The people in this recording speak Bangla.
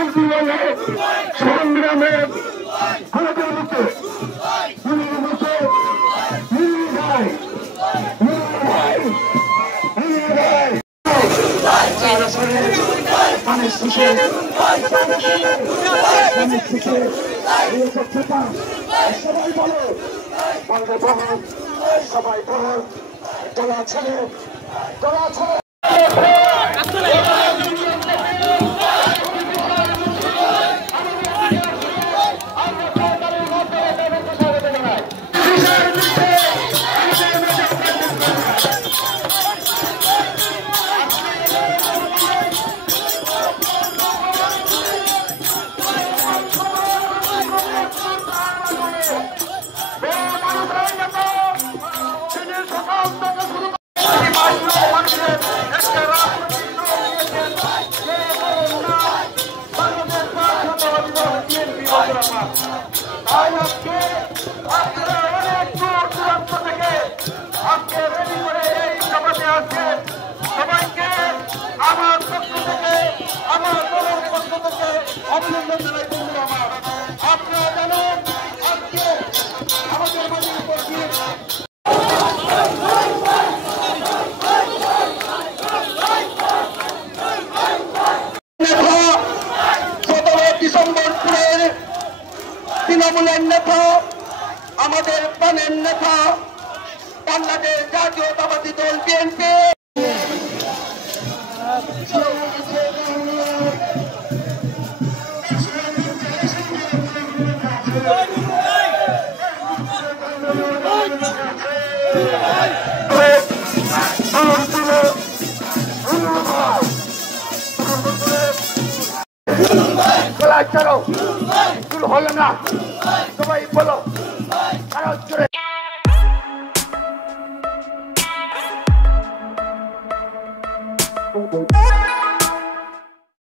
আন্দোলনে সংগ্রামে আমাদের মুখে সবাই বলো সবাই বলো তোলা ছেলে তোলা ছেলে অভিনন্দন জানাই বন্ধুরা আমার আপনারা জানেন আজকে আমাদের মাঝে উপস্থিত 17 ডিসেম্বর তৃণমূলের নেতা আমাদের প্রাণের নেতা বাংলাদেশ জাতীয়তাবাদী দল বিএনপি চলো শুরু হলো না সবাই বলো